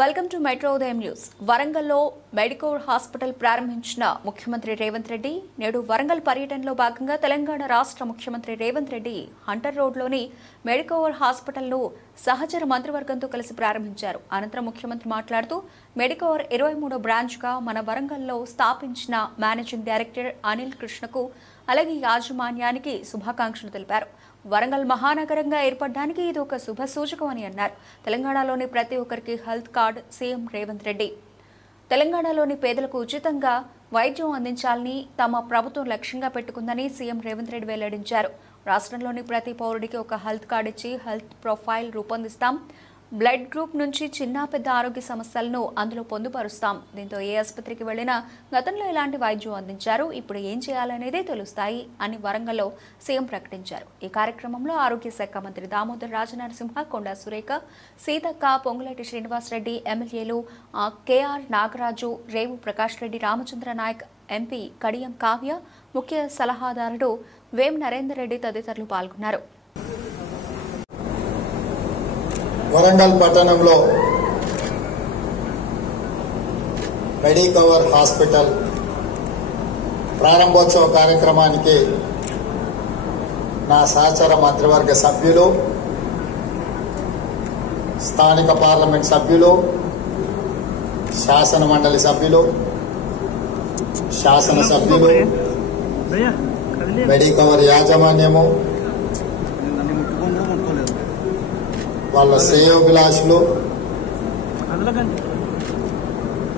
Welcome to metro ఉదయం news. వరంగల్లో Medicore hospital ప్రారంభించిన ముఖ్యమంత్రి రేవంత్ రెడ్డి నేడు వరంగల్ పర్యటనలో భాగంగా తెలంగాణ రాష్ట్ర ముఖ్యమంత్రి రేవంత్ రెడ్డి హంటర్ రోడ్లోని మెడికోర్ హాస్పిటల్ను సహచర మంత్రివర్గంతో కలిసి ప్రారంభించారు. అనంతరం ముఖ్యమంత్రి మాట్లాడుతూ మెడికోర్ 23వ బ్రాంచ్గా మన వరంగల్లో స్థాపించిన మేనేజింగ్ డైరెక్టర్ అనిల్ కృష్ణకు అలాగే యాజమాన్యానికి శుభాకాంక్షలు తెలిపారు. వరంగల్ మహానగరంగా ఏర్పడడానికి ఇది ఒక శుభ సూచకం అని అన్నారు. తెలంగాణలోని ప్రతి ఒక్కరికి health card CM Revanth Reddy తెలంగాణలోని పేదలకు ఉచితంగా వైద్యం అందించాలని తమ ప్రభుత్వం లక్ష్యంగా పెట్టుకుందని సీఎం రేవంత్ రెడ్డి వెల్లడించారు. రాష్ట్రంలోని ప్రతి పౌరుడికి ఒక హెల్త్ కార్డు ఇచ్చి హెల్త్ ప్రొఫైల్ రూపొందిస్తాం. బ్లడ్ గ్రూప్ నుంచి చిన్న పెద్ద ఆరోగ్య సమస్యలను అందులో పొందుపరుస్తాం. దీంతో ఏ ఆసుపత్రికి వెళ్లినా గతంలో ఎలాంటి వైద్యం అందించారు, ఇప్పుడు ఏం చేయాలనేదే తెలుస్తాయి అని వరంగల్లో సీఎం ప్రకటించారు. ఈ కార్యక్రమంలో ఆరోగ్య శాఖ మంత్రి దామోదర్ రాజనరసింహ, కొండా సురేఖ, సీతక్క, పొంగులేటి శ్రీనివాసరెడ్డి, ఎమ్మెల్యేలు కేఆర్ నాగరాజు, రేవు ప్రకాష్ రెడ్డి, రామచంద్ర నాయక్, ఎంపీ కడియం కావ్య, ముఖ్య సలహాదారుడు వేం నరేందర్ రెడ్డి తదితరులు పాల్గొన్నారు. వరంగల్ పట్టణంలో మెడికవర్ హాస్పిటల్ ప్రారంభోత్సవ కార్యక్రమానికి నా సహచర మంత్రివర్గ సభ్యులు, స్థానిక పార్లమెంట్ సభ్యులు, శాసన మండలి సభ్యులు, శాసనసభ్యులు, మెడికవర్ యాజమాన్యము, వాళ్ళ శ్రేయోభిలాషులు,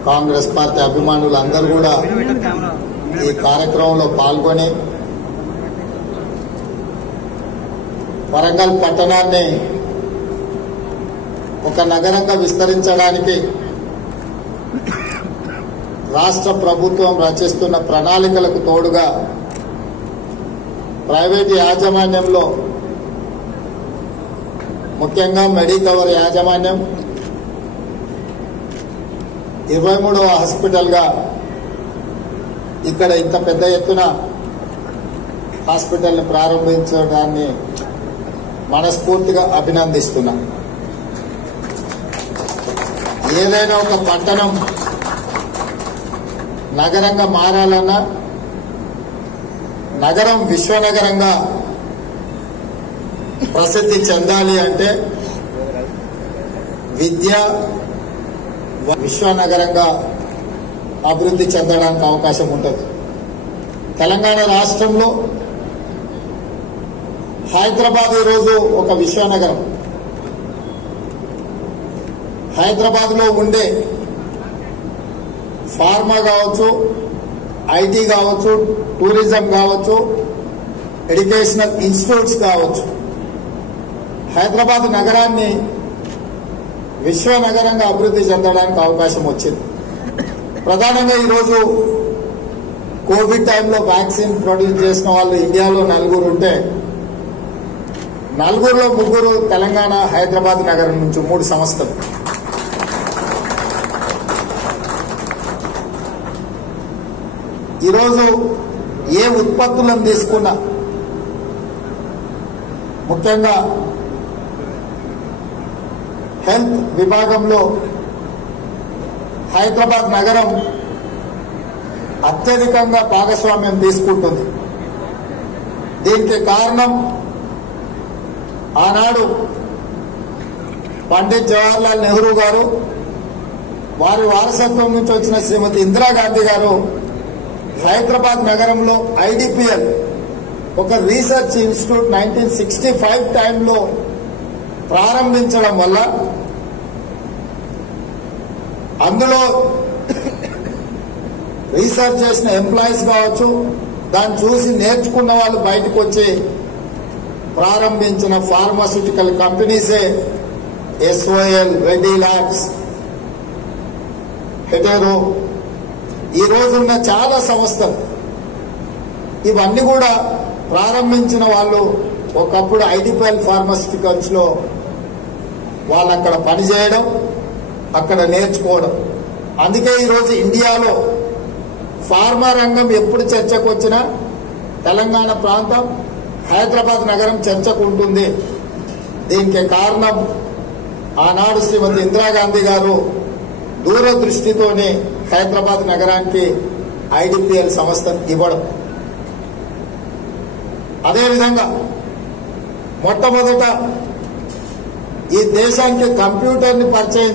కాంగ్రెస్ పార్టీ అభిమానులు అందరూ కూడా ఈ కార్యక్రమంలో పాల్గొని వరంగల్ పట్టణాన్ని ఒక నగరంగా విస్తరించడానికి రాష్ట్ర ప్రభుత్వం రచిస్తున్న ప్రణాళికలకు తోడుగా ప్రైవేటు యాజమాన్యంలో ముఖ్యంగా మెడికవర్ యాజమాన్యం 23వ హాస్పిటల్గా ఇక్కడ ఇంత పెద్ద ఎత్తున హాస్పిటల్ని ప్రారంభించడాన్ని మనస్ఫూర్తిగా అభినందిస్తున్నా. ఏదైనా ఒక పట్టణం నగరంగా మారాలన్నా, నగరం విశ్వనగరంగా ప్రసిద్ధి చెందాలి అంటే విద్య విశ్వనగరంగా అభివృద్ధి చెందడానికి అవకాశం ఉంటుంది. తెలంగాణ రాష్ట్రంలో హైదరాబాద్ ఈరోజు ఒక విశ్వనగరం. హైదరాబాద్ లో ఉండే ఫార్మా కావచ్చు, ఐటీ కావచ్చు, టూరిజం కావచ్చు, ఎడ్యుకేషనల్ ఇన్స్టిట్యూట్స్ కావచ్చు, హైదరాబాద్ నగరాన్ని విశ్వనగరంగా అభివృద్ధి చెందడానికి అవకాశం వచ్చింది. ప్రధానంగా ఈరోజు కోవిడ్ టైంలో వ్యాక్సిన్ ప్రొడ్యూస్ చేసిన వాళ్ళు ఇండియాలో 4 ఉంటే 4లో 3 తెలంగాణ హైదరాబాద్ నగరం నుంచి 3 సంస్థలు. ఈరోజు ఏ ఉత్పత్తులను తీసుకున్నా, ముఖ్యంగా హెల్త్ విభాగంలో హైదరాబాద్ నగరం అత్యధికంగా భాగస్వామ్యం తీసుకుంటుంది. దీనికి కారణం ఆనాడు పండిత్ జవహర్లాల్ నెహ్రూ గారు, వారి వారసత్వం నుంచి వచ్చిన శ్రీమతి ఇందిరాగాంధీ గారు హైదరాబాద్ నగరంలో ఐడిపిఎల్ ఒక రీసెర్చ్ ఇన్స్టిట్యూట్ 1965 టైంలో ప్రారంభించడం వల్ల అందులో రీసెర్చ్ చేసిన ఎంప్లాయీస్ కావచ్చు, దాన్ని చూసి నేర్చుకున్న వాళ్ళు బయటకు వచ్చి ప్రారంభించిన ఫార్మాస్యూటికల్ కంపెనీసే ఎస్ఓఎల్, రెడ్డి ల్యాబ్స్, హెటెరో, ఈ రోజున్న చాలా సంస్థలు. ఇవన్నీ కూడా ప్రారంభించిన వాళ్ళు ఒకప్పుడు ఐడిపిఎల్ ఫార్మాస్యూటికల్స్ లో వాళ్ళు అక్కడ పనిచేయడం, అక్కడ నేర్చుకోవడం. అందుకే ఈరోజు ఇండియాలో ఫార్మా రంగం ఎప్పుడు చర్చకు వచ్చినా తెలంగాణ ప్రాంతం, హైదరాబాద్ నగరం చర్చకు ఉంటుంది. దీనికి కారణం ఆనాడు శ్రీమతి ఇందిరాగాంధీ గారు దూరదృష్టితోనే హైదరాబాద్ నగరానికి ఐడిపిఎల్ సంస్థను ఇవ్వడం. అదేవిధంగా మొట్టమొదట ఈ దేశానికి కంప్యూటర్ని పరిచయం